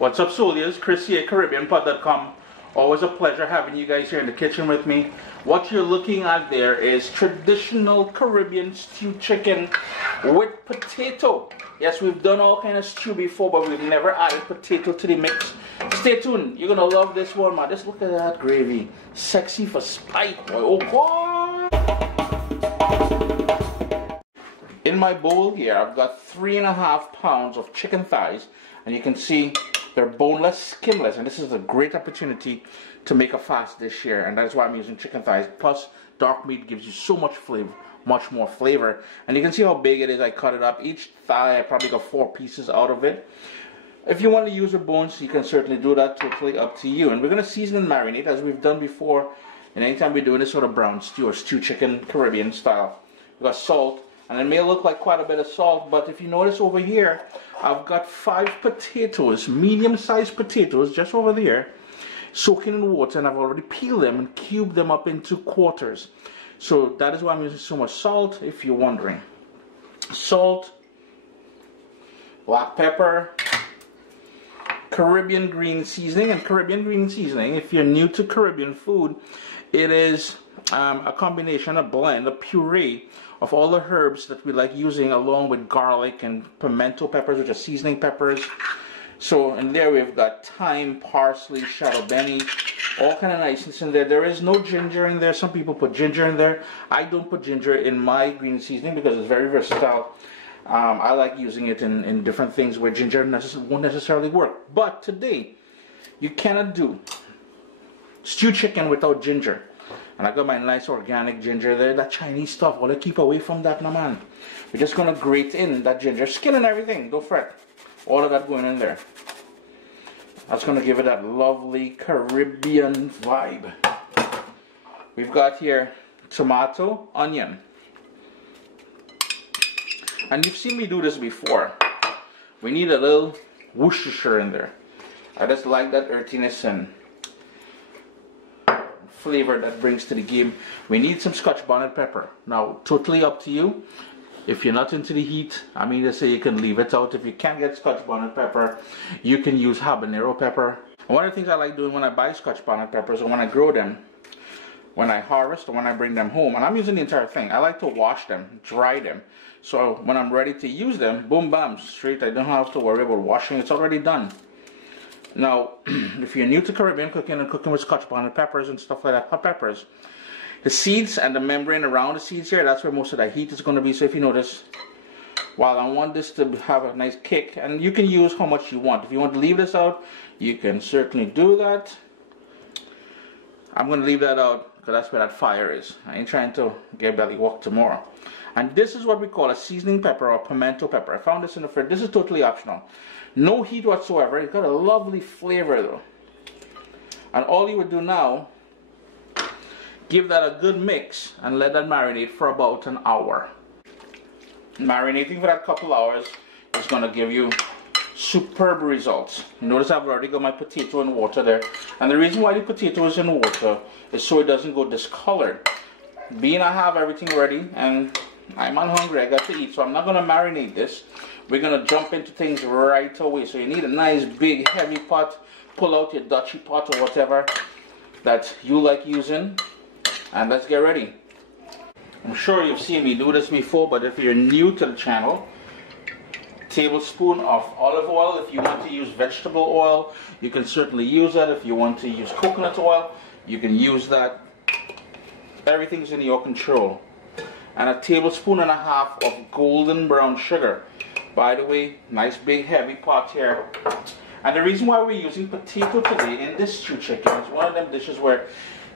What's up, soldiers? Chris here, caribbeanpot.com. Always a pleasure having you guys here in the kitchen with me. What you're looking at there is traditional Caribbean stewed chicken with potato. Yes, we've done all kind of stew before, but we've never added potato to the mix. Stay tuned. You're gonna love this one, man. Just look at that gravy. Sexy for spite, boy. Oh, boy. In my bowl here, I've got 3.5 pounds of chicken thighs, and you can see they're boneless, skinless, and this is a great opportunity to make a fast dish here, and that's why I'm using chicken thighs. Plus, dark meat gives you so much flavor, much more flavor, and you can see how big it is. I cut it up. Each thigh, I probably got 4 pieces out of it. If you want to use the bones, you can certainly do that. Totally up to you. And we're going to season and marinate as we've done before. And anytime we're doing this sort of brown stew or stew chicken Caribbean style, we got salt. And it may look like quite a bit of salt, but if you notice over here, I've got 5 potatoes, medium-sized potatoes, just over there, soaking in water, and I've already peeled them and cubed them up into quarters. So that is why I'm using so much salt, if you're wondering. Salt, black pepper, Caribbean green seasoning, and Caribbean green seasoning, if you're new to Caribbean food, it is a combination, a blend, a puree of all the herbs that we like using, along with garlic and pimento peppers, which are seasoning peppers. So in there we've got thyme, parsley, shadow benny, all kind of niceness in there. There is no ginger in there. Some people put ginger in there. I don't put ginger in my green seasoning because it's very versatile. I like using it in different things where ginger won't necessarily work. But today, you cannot do stewed chicken without ginger. And I got my nice organic ginger there, that Chinese stuff. Well, I keep away from that now, man. We're just going to grate in that ginger, skin and everything, don't fret. All of that going in there. That's going to give it that lovely Caribbean vibe. We've got here tomato, onion. And you've seen me do this before. We need a little Worcestershire in there. I just like that earthiness and flavor that brings to the game. We need some scotch bonnet pepper. Now, totally up to you. If you're not into the heat, I mean to say you can leave it out. If you can't get scotch bonnet pepper, you can use habanero pepper. And one of the things I like doing when I buy scotch bonnet peppers, or when I grow them, when I harvest, or when I bring them home, and I'm using the entire thing, I like to wash them, dry them. So when I'm ready to use them, boom, bam, straight. I don't have to worry about washing. It's already done. Now, if you're new to Caribbean cooking and cooking with scotch bonnet peppers and stuff like that, hot peppers, the seeds and the membrane around the seeds here, that's where most of the heat is going to be. So if you notice, while I want this to have a nice kick, and you can use how much you want. If you want to leave this out, you can certainly do that. I'm going to leave that out because that's where that fire is. I ain't trying to get belly walk tomorrow. And this is what we call a seasoning pepper or pimento pepper. I found this in the fridge. This is totally optional. No heat whatsoever. It's got a lovely flavor though. And all you would do now, give that a good mix and let that marinate for about an hour. Marinating for that couple hours is going to give you superb results. Notice I've already got my potato in water there. And the reason why the potato is in water is so it doesn't go discolored. Being I have everything ready and I'm hungry, I got to eat, so I'm not going to marinate this. We're going to jump into things right away. So you need a nice big heavy pot. Pull out your Dutchy pot or whatever that you like using, and let's get ready. I'm sure you've seen me do this before, but if you're new to the channel, tablespoon of olive oil. If you want to use vegetable oil, you can certainly use that. If you want to use coconut oil, you can use that. Everything's in your control. And a tablespoon and a half of golden brown sugar. By the way, nice big heavy pot here. And the reason why we're using potato today in this stew chicken is one of them dishes where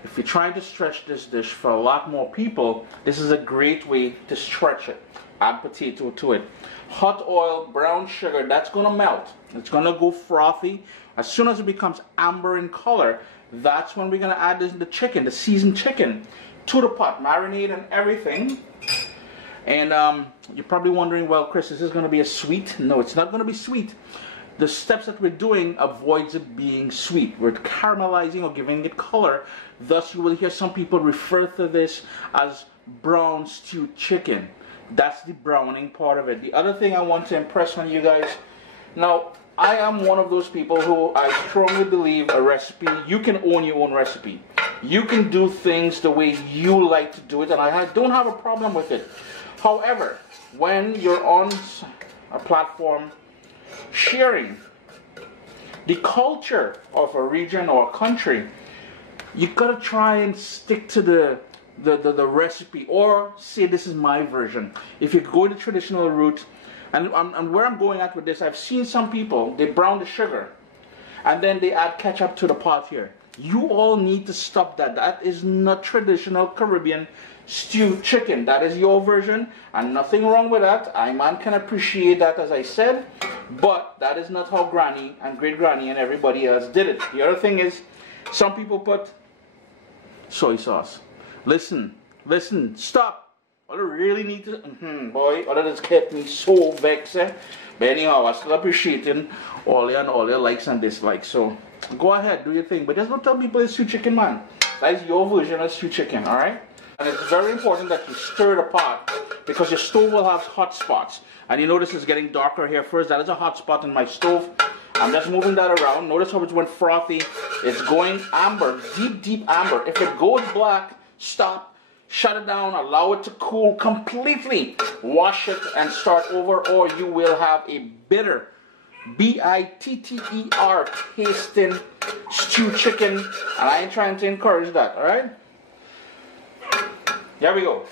if you're trying to stretch this dish for a lot more people, this is a great way to stretch it. Add potato to it. Hot oil, brown sugar, that's going to melt. It's going to go frothy. As soon as it becomes amber in color, that's when we're going to add the chicken, the seasoned chicken, to the pot, marinate and everything. And you're probably wondering, well, Chris, is this going to be a sweet? No, it's not going to be sweet. The steps that we're doing avoids it being sweet. We're caramelizing or giving it color. Thus, you will hear some people refer to this as brown stewed chicken. That's the browning part of it. The other thing I want to impress on you guys, now, I am one of those people who I strongly believe a recipe, you can own your own recipe. You can do things the way you like to do it, and I don't have a problem with it. However, when you're on a platform sharing the culture of a region or a country, you gotta try and stick to the recipe, or say this is my version. If you're going the traditional route, and where I'm going at with this, I've seen some people, they brown the sugar and then they add ketchup to the pot here. You all need to stop that. That is not traditional Caribbean stewed chicken. That is your version, and nothing wrong with that. I man can appreciate that, as I said, but that is not how Granny and Great Granny and everybody else did it. The other thing is, some people put soy sauce. Listen, stop. I really need to, boy, that has kept me so vexed. But anyhow, I still appreciating all your likes and dislikes. So go ahead, do your thing, but just don't tell people it's stew chicken, man. That is your version of stew chicken, all right? And it's very important that you stir the pot, because your stove will have hot spots. And you notice it's getting darker here first. That is a hot spot in my stove. I'm just moving that around. Notice how it went frothy. It's going amber, deep amber. If it goes black, stop. Shut it down, allow it to cool completely. Wash it and start over, or you will have a bitter, bitter tasting stew chicken. And I ain't trying to encourage that, alright? Here we go.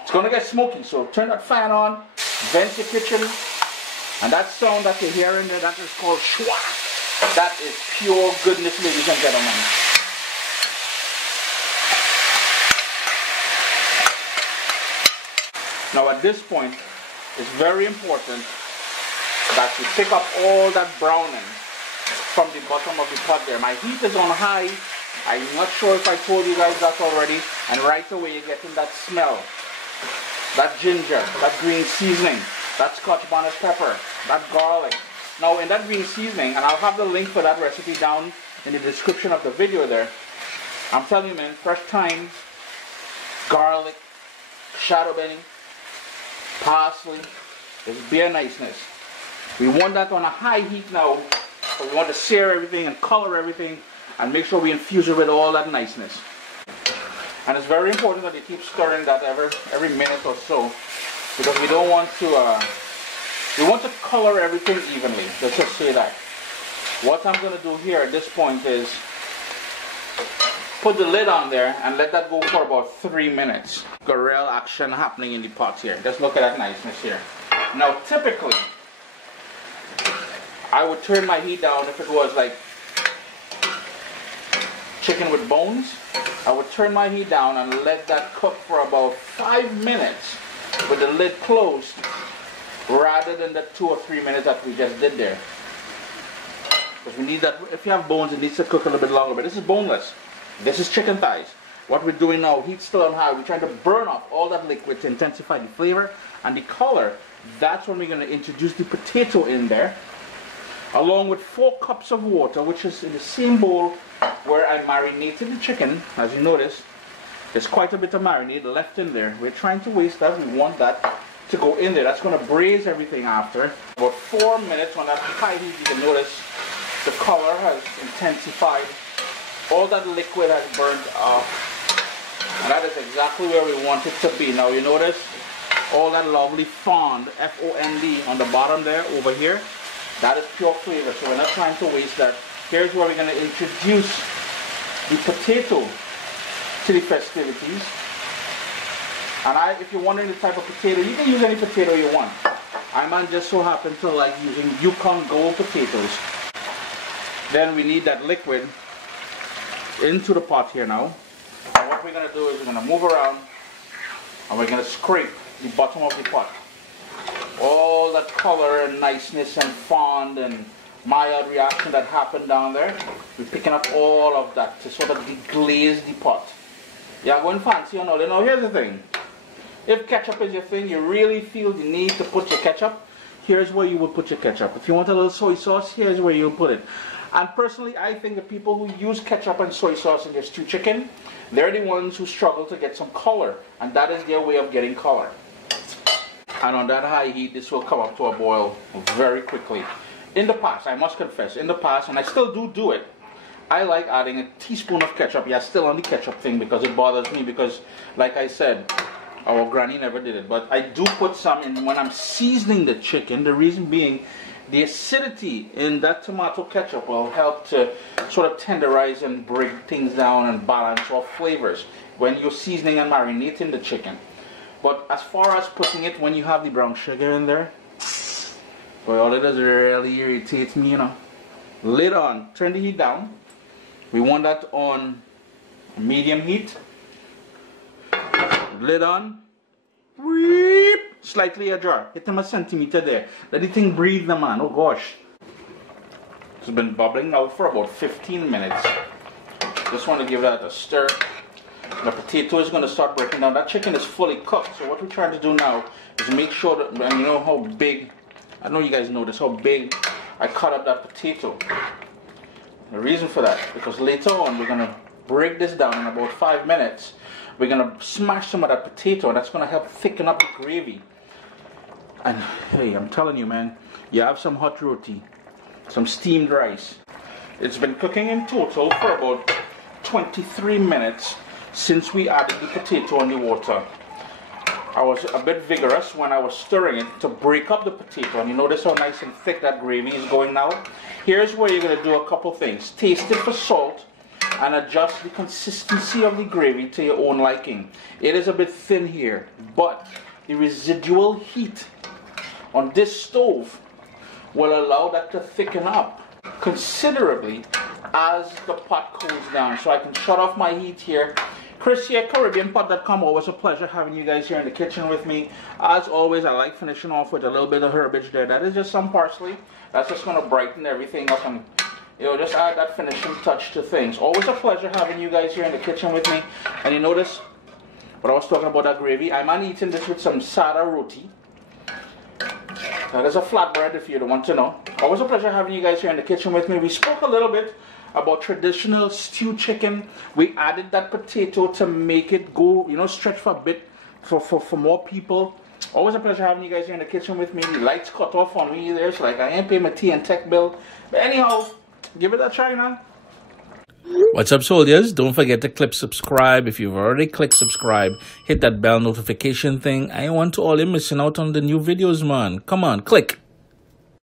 It's going to get smoky, so turn that fan on, vent your kitchen, and that sound that you're hearing there, that is called schwa. That is pure goodness, ladies and gentlemen. Now at this point, it's very important that you pick up all that browning from the bottom of the pot there. My heat is on high. I'm not sure if I told you guys that already. And right away you're getting that smell, that ginger, that green seasoning, that scotch bonnet pepper, that garlic. Now in that green seasoning, and I'll have the link for that recipe down in the description of the video there. I'm telling you, man, fresh thyme, garlic, shadow benny, parsley, is bare niceness. We want that on a high heat now, so we want to sear everything and color everything and make sure we infuse it with all that niceness. And it's very important that you keep stirring that every minute or so, because we don't want to we want to color everything evenly. Let's just say that. What I'm going to do here at this point is put the lid on there and let that go for about 3 minutes. Got real action happening in the pot here. Just look at that niceness here. Now typically, I would turn my heat down if it was like chicken with bones. I would turn my heat down and let that cook for about 5 minutes with the lid closed, rather than the 2 or 3 minutes that we just did there. Because we need that, if you have bones, it needs to cook a little bit longer. But this is boneless. This is chicken thighs. What we're doing now, heat's still on high. We're trying to burn off all that liquid to intensify the flavor and the color. That's when we're going to introduce the potato in there, along with 4 cups of water, which is in the same bowl where I marinated the chicken. As you notice, there's quite a bit of marinade left in there. We're trying to waste that. We want that to go in there. That's going to braise everything after. About 4 minutes on that high heat, you can notice the color has intensified. All that liquid has burnt off. And that is exactly where we want it to be. Now you notice all that lovely fond, F-O-N-D, on the bottom there, over here. That is pure flavor, so we're not trying to waste that. Here's where we're going to introduce the potato to the festivities. And if you're wondering the type of potato, you can use any potato you want. I man just so happen to like using Yukon Gold potatoes. Then we need that liquid into the pot here now. And what we're going to do is we're going to move around and we're going to scrape the bottom of the pot. All that color and niceness and fond and mild reaction that happened down there, we're picking up all of that to sort of deglaze the pot. Yeah, going fancy and all. You know, here's the thing. If ketchup is your thing, you really feel the need to put your ketchup, here's where you would put your ketchup. If you want a little soy sauce, here's where you'll put it. And personally, I think the people who use ketchup and soy sauce in their stew chicken, they're the ones who struggle to get some color. And that is their way of getting color. And on that high heat, this will come up to a boil very quickly. in the past, I must confess, in the past, and I still do it, I like adding a teaspoon of ketchup. Yeah, still on the ketchup thing because it bothers me because, like I said, our granny never did it. But I do put some in when I'm seasoning the chicken. The reason being, the acidity in that tomato ketchup will help to sort of tenderize and break things down and balance off flavors when you're seasoning and marinating the chicken. But as far as putting it when you have the brown sugar in there, boy, all it does really irritates me, you know. Lid on, turn the heat down. We want that on medium heat. Lid on. Weep. Slightly ajar. Hit them a centimeter there. Let the thing breathe, the man. Oh gosh. It's been bubbling now for about 15 minutes. Just want to give that a stir. The potato is going to start breaking down. That chicken is fully cooked. So what we're trying to do now is make sure that, and you know how big, I know you guys notice how big I cut up that potato. The reason for that, because later on we're going to break this down in about 5 minutes. We're going to smash some of that potato, and that's going to help thicken up the gravy. And hey, I'm telling you, man, you have some hot roti, some steamed rice. It's been cooking in total for about 23 minutes since we added the potato and the water. I was a bit vigorous when I was stirring it to break up the potato, and you notice how nice and thick that gravy is going now. Here's where you're going to do a couple things. Taste it for salt and adjust the consistency of the gravy to your own liking. It is a bit thin here, but the residual heat on this stove will allow that to thicken up considerably as the pot cools down. So I can shut off my heat here. Chris here, caribbeanpot.com. Always a pleasure having you guys here in the kitchen with me. As always, I like finishing off with a little bit of herbage there. That is just some parsley. That's just going to brighten everything up and, you know, just add that finishing touch to things. Always a pleasure having you guys here in the kitchen with me. And you notice what I was talking about, that gravy. I'm eating this with some sada roti. That is a flatbread if you don't want to know. Always a pleasure having you guys here in the kitchen with me. We spoke a little bit about traditional stewed chicken. We added that potato to make it go, you know, stretch for a bit for more people. Always a pleasure having you guys here in the kitchen with me. The lights cut off on me there, so like I ain't paying my tea and tech bill. But anyhow, give it a try now. What's up, soldiers? Don't forget to click subscribe. If you've already clicked subscribe, hit that bell notification thing. I want to all you missing out on the new videos, man. Come on, click.